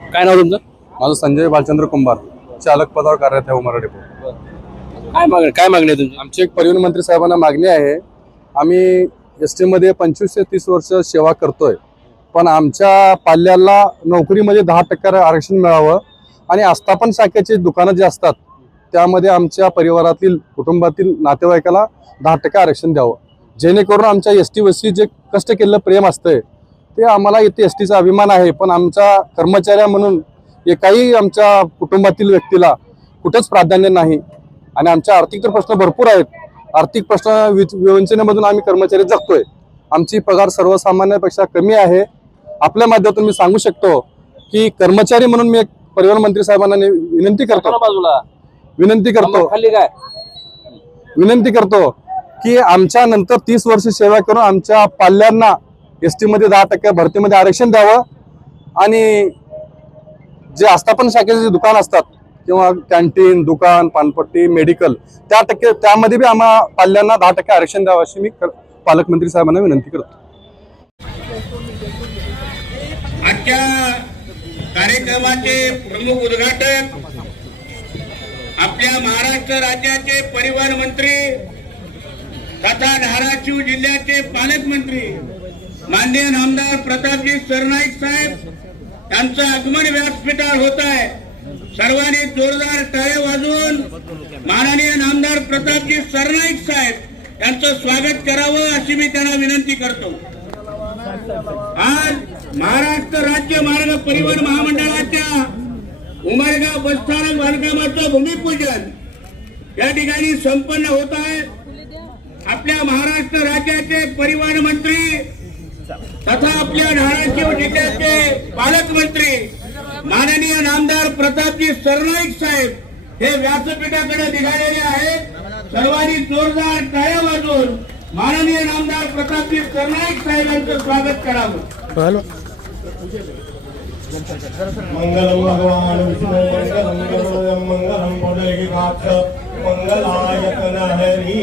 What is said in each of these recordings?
काय नाव तुमचं? माझं संजय भालचंद्र कुंभार चालक पदावर कार्यरत आहे उमरा डेपो. काय मागणी काय मागणी आहे तुमची? आमची एक परिवहन मंत्री साहेबांना मागणी आहे आम्ही एस टीमध्ये पंचवीस ते तीस वर्ष सेवा करतोय पण आमच्या पाल्याला नोकरीमध्ये दहा टक्के आरक्षण मिळावं आणि आस्थापन शाखेची दुकानं जी असतात त्यामध्ये आमच्या परिवारातील कुटुंबातील नातेवाईकाला दहा टक्के आरक्षण द्यावं. जेणेकरून आमच्या एस टी वस्ती जे कष्ट केलेलं प्रेम असतंय ते आम्हाला इथे एस टीचा अभिमान आहे पण आमच्या कर्मचाऱ्या म्हणून एकाही आमच्या कुटुंबातील व्यक्तीला कुठेच प्राधान्य नाही. आणि आमच्या आर्थिक तर प्रश्न भरपूर आहेत. आर्थिक प्रश्न विवंचनेमधून आम्ही कर्मचारी जगतोय. आमची पगार सर्वसामान्यापेक्षा कमी आहे. आपल्या माध्यमातून मी सांगू शकतो की कर्मचारी म्हणून मी एक परिवहन मंत्री साहेबांना विनंती करतो. बाजूला. विनंती करतो. खाली काय? विनंती करतो की आमच्या नंतर तीस वर्ष सेवा करून आमच्या पाल्यांना एस टीमध्ये दहा टक्के भरतीमध्ये आरक्षण द्यावं. आणि जे आस्थापन शाखेचे जे दुकान असतात किंवा कॅन्टीन दुकान पानपट्टी मेडिकल त्या टक्के त्यामध्ये बी आम्हा पाल्यांना दहा टक्के आरक्षण द्यावं अशी मी कर- पालकमंत्री साहेबांना विनंती करतो. आजच्या कार्यक्रमाचे प्रमुख उद्घाटक आपल्या महाराष्ट्र राज्याचे परिवहन मंत्री तथा धाराशिव जिल्ह्याचे पालकमंत्री माननीय नामदार प्रतापजी सरनाईक साहेब यांचं आगमन व्यासपीठावर होत आहे. सर्वांनी जोरदार टाळ्या वाजवून माननीय नामदार प्रतापजी सरनाईक साहेब यांचं स्वागत करावं अशी मी त्यांना विनंती करतो. आज महाराष्ट्र राज्य मार्ग परिवहन महामंडळाच्या उमरगाव बसस्थानक बांधकामाचं भूमिपूजन या ठिकाणी संपन्न होत आहे. आपल्या महाराष्ट्र राज्याचे परिवहन मंत्री तथा आपल्या धाराशिव जिल्ह्याचे पालकमंत्री माननीय नामदार प्रतापजी सरनाईक साहेब हे व्यासपीठाकडे निघालेले आहेत. सर्वांनी जोरदार टाळ्या वाजवून माननीय नामदार प्रतापजी सरनाईक साहेब यांचं स्वागत करावं. मंगलम भगवान विष्णु मंगलम गरुडम मंगलम पुंडरीकाक्ष मंगलाय तनहरी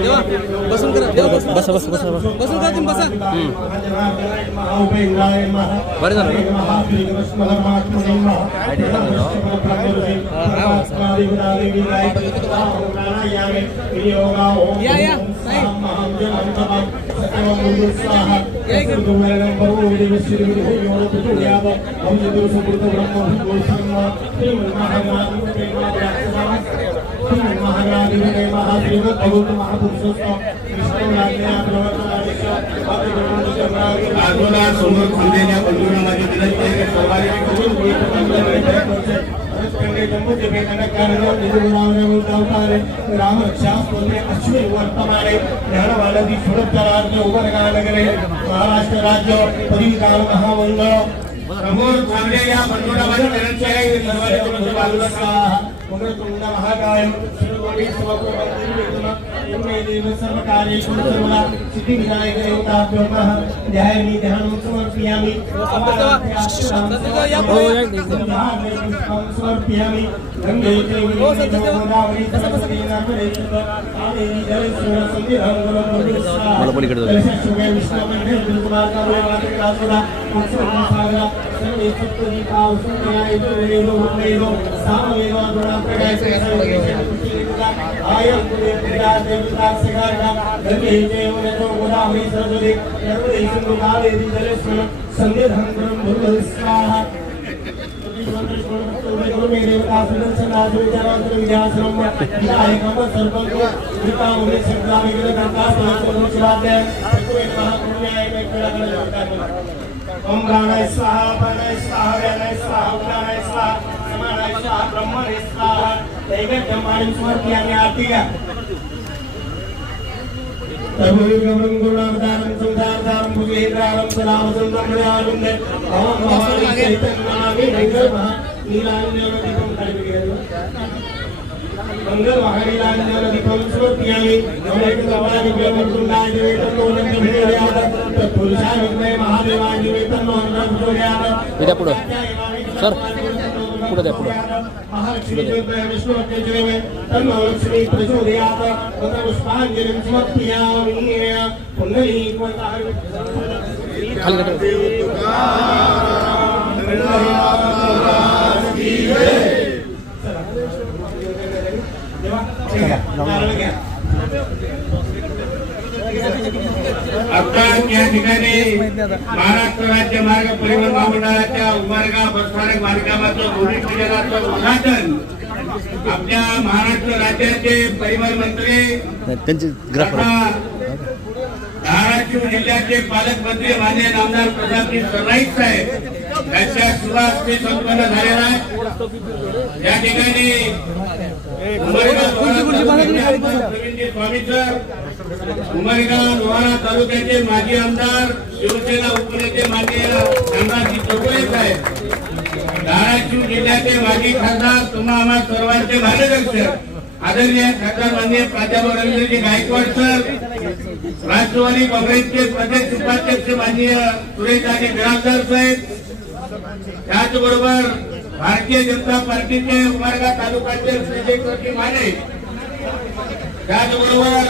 बसून करा. बस बसा बसा बसा बसा. बसून करा तुम्ही बसा. बरं झालं. या या. बाजूला समोर थांबलेल्या बंधूंना माझी विनंती आहे की सर्वांनी राम रक्षा अश्विन वर्तमाने ज्ञानवानदी सुरक्षाराज्य उभरगानगरे महाराष्ट्र राज्य पदवीकाल महामंडळ समोर थांबलेल्या बंधूंना माझी विनंती आहे की सर्वांनी बाजूला स्वाहा मंगलतुंड महाकाय श्रीगोडी सर्व कार्येषु सर्वदा सिद्धी विनायक देवताभ्यो नमः ध्यायामि ध्यानं समर्पयामि समर्पयामि गंगे गोदावरी सरस्वती नर्मदे कावेरी जलेश्वर संविधान मला पलीकडे जाऊ दे. शुभे विष्णु मंडे दुर्गुणा कावे वाते कासुरा उत्सव सागरा सर्वे सत्वनी काव सुन्याय दुर्वेदो वेदो सामवेदो गुणा प्रकाश सर्वे आयं कुले पिता देवता सिगारा गंगे देव नतो गोदावरी सरस्वती नर्मदे सिंधु कावेरी जलेश्वर संविधान ब्रह्म स्वाहा ओम प्राणाय स्वाहा प्राणाय स्वाहा व्यानाय स्वाहा उदानाय स्वाहा समानाय स्वाहा ब्रह्मणे स्वाहा नैवेद्यम आणि समर्पयामि आरती घ्या सर्वविघ्नं गुरुणावतारं संसारसारं भुजेन्द्रारं सदावसन्तं मलयालुण्य ओम भवानी चैतन्याविघ्नः नीलाञ्जनदीपं कल्पयतु मंगलवाहनीलाञ्जनदीपं समर्पयामि नवैकगवादिव्यमृतुण्डाय तन्नो नन्दभिर्याद तत्पुरुषाय विद्महे महादेवाय तन्नो नन्दप्रचोदयात् उद्या पुढं. सर पुढं द्या पुढं महालक्ष्मी विष्णु तन्नो लक्ष्मी प्रचोदयात् पुष्पाञ्जलिं समर्पयामि पुण्डरीकवताय खाली. आता या ठिकाणी महाराष्ट्र राज्य मार्ग परिवहन महामंडळाच्या उमरगा बसस्थानक बांधकामाचं भूमिपूजनाचं उद्घाटन आपल्या महाराष्ट्र राज्याचे परिवहन मंत्री त्यांची धाराशिव जिल्ह्याचे पालकमंत्री मान्य नामदार प्रतापजी सरनाईक साहेब यांच्या सुवास ते संपन्न झालेला आहे. या ठिकाणी उमरगाव लोहारा तालुक्याचे माजी आमदार शिवसेना उपनेते माजी रामराजी चौगुले साहेब धाराशिव जिल्ह्याचे माजी खासदार तुम्हा आम्हा सर्वांचे मार्गदर्शक आदरणीय खासदार माननीय प्राध्यापक रवींद्रजी गायकवाड सर राष्ट्रवादी काँग्रेसचे प्रदेश उपाध्यक्ष माननीय सुरेश सुरेशदाजी बिराजदार साहेब त्याचबरोबर भारतीय जनता पार्टीचे उमरगा तालुक्याचे श्रीजेश्वरजी माने. त्याचबरोबर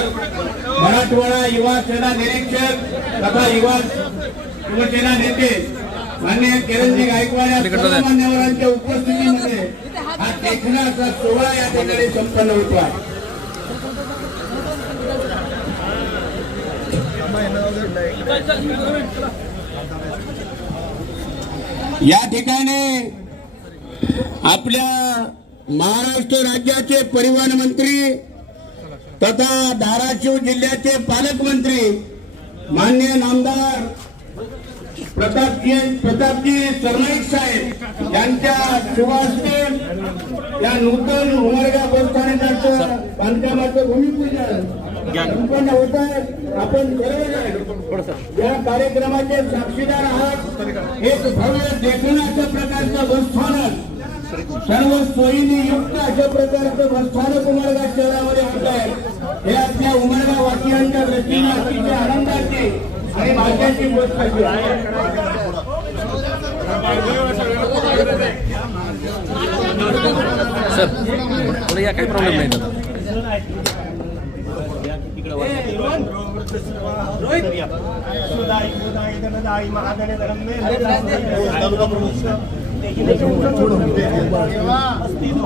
मराठवाडा युवा सेना निरीक्षक तथा युवा शिवसेना नेते मान्य किरणजी गायकवाड या मान्यवरांच्या उपस्थितीमध्ये हा देखण्याचा सोहळा या ठिकाणी संपन्न होतो या ठिकाणी आपल्या महाराष्ट्र राज्याचे परिवहन मंत्री तथा धाराशिव जिल्ह्याचे पालकमंत्री मान्य नामदार प्रतापजी प्रतापजी सरनाईक साहेब यांच्या शुभास्ते या नूतन उमरगा बसस्थानकाचं बांधकामाचं भूमिपूजन संपन्न होत आहे. आपण सर्वजण या कार्यक्रमाचे साक्षीदार आहात. एक भव्य देखण्याच्या प्रकारचं बसस्थानक सर्व सोयीने युक्त अशा प्रकारचं बसस्थानक उमरगा शहरामध्ये होत आहे. हे आपल्या उमरगा वासियांच्या दृष्टीने अतिशय आनंदाची आणि भाग्याची गोष्ट आहे. सर या काही प्रॉब्लेम नाही. અસ્તિત્વ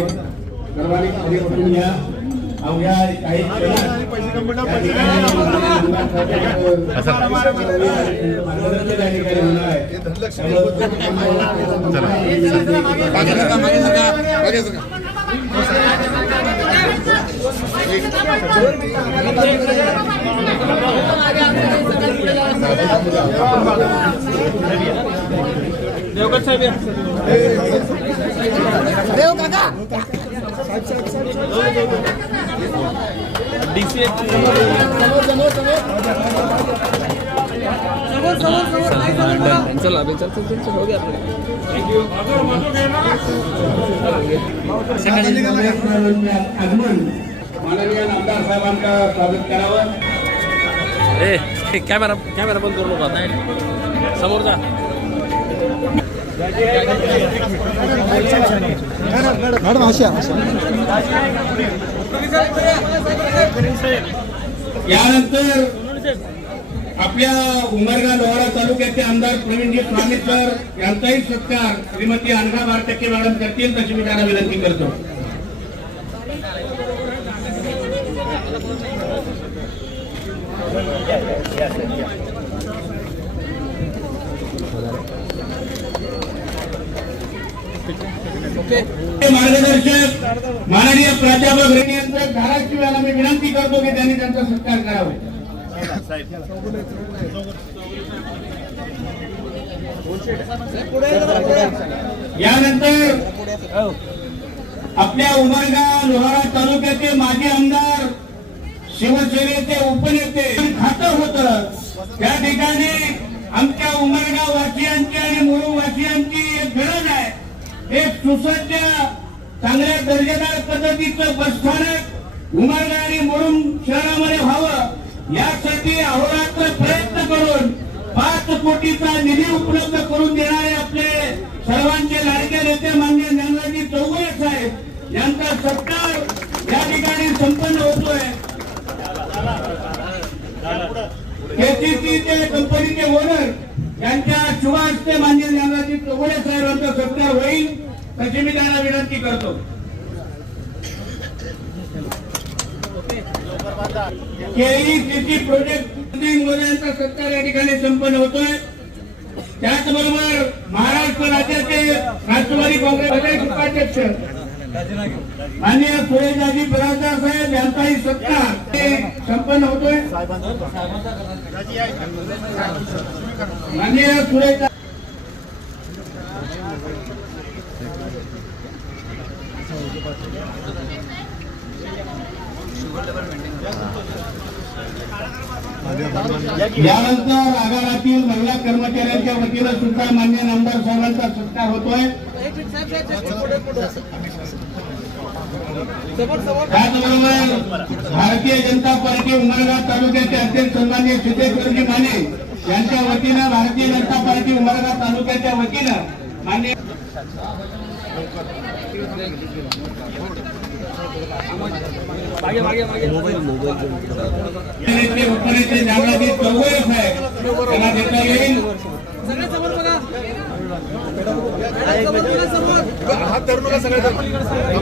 सर्वांनी खाली बसून घ्या. अवघ्या काही क्षणात या ठिकाणी मार्गदर्शन ठिकाणी होणार आहे. चला अभि चल चल चल चल, हो गया आगमन माननीय नामदार साहेबांका स्वागत करावं. ए कॅमेरा कॅमेरा बंद करू नको समोर जा. यानंतर आपल्या उमरगा लोहारा तालुक्याचे आमदार प्रवीणजी स्वामी सर यांचाही सत्कार श्रीमती अनघा बारटक्के मॅडम करतील तशी मी त्यांना विनंती करतो. मार्गदर्शक माननीय प्राध्यापक रेड्डी यांचं धाराशिव याला मी विनंती करतो की त्यांनी त्यांचा सत्कार करावा. यानंतर आपल्या उमरगा लोहारा तालुक्याचे माजी आमदार शिवसेनेचे उपनेते खातं होतं त्या ठिकाणी आमच्या उमरगाव वासियांची आणि मुरुम वासियांची एक गरज आहे. एक सुसज्ज चांगल्या दर्जेदार पद्धतीचं बसस्थानक उमरगा आणि मुरुम शहरामध्ये व्हावं. यासाठी अहोरात्र प्रयत्न करून पाच कोटीचा निधी उपलब्ध करून देणारे आपले सर्वांचे लाडके नेते मान्य ज्ञानराजी चौगुले साहेब यांचा सत्कार या ठिकाणी संपन्न होतोय. केसीसीचे कंपनीचे ओनर यांच्या सुभाष ते मान्य ज्ञानराजी चौगुले साहेबांचा सत्कार होईल तशी मी त्यांना विनंती करतो. केईसीसी प्रोजेक्ट यांचा सत्कार या ठिकाणी संपन्न होतोय. त्याचबरोबर महाराष्ट्र राज्याचे राष्ट्रवादी काँग्रेस उपाध्यक्ष माननीय सुरेशदाजी बिराजदार साहेब यांचाही सत्कार संपन्न होतोय. माननीय सुरेश यानंतर आगारातील महिला कर्मचाऱ्यांच्या वतीनं सुद्धा मान्य नामदार साहेबांचा सत्कार होतोय. त्याचबरोबर भारतीय जनता पार्टी उमरगाव तालुक्याचे अध्यक्ष सन्मान्य सिद्धेश्वरजी माने यांच्या वतीनं भारतीय जनता पार्टी उमरगाव तालुक्याच्या वतीनं मान्य उपनेते जागृती चौगुले साहेब त्यांना देता येईल.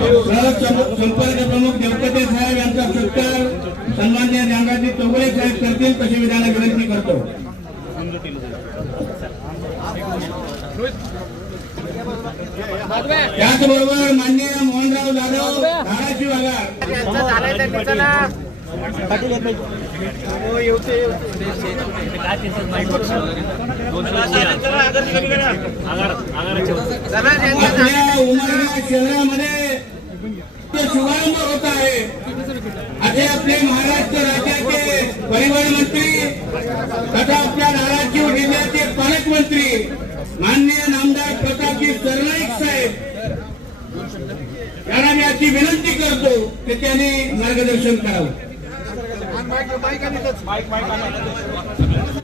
सहसंपर्क प्रमुख देवकते साहेब यांचा सत्कार सन्मान्य जागृती चौगुले साहेब करतील तशी मी त्यांना विनंती करतो. त्याचबरोबर माननीय मोहनराव जाधव धाराशिव आगार शहरामध्ये शुभारंभ होत आहे असे आपले महाराष्ट्र राज्याचे परिवहन मंत्री तथा आपल्या धाराशिव जिल्ह्याचे पालकमंत्री माननीय नामदार प्रतापजी सरनाईक साहेब यांना मी अशी विनंती करतो की त्यांनी मार्गदर्शन करावं. Mic खोताई करणीच mic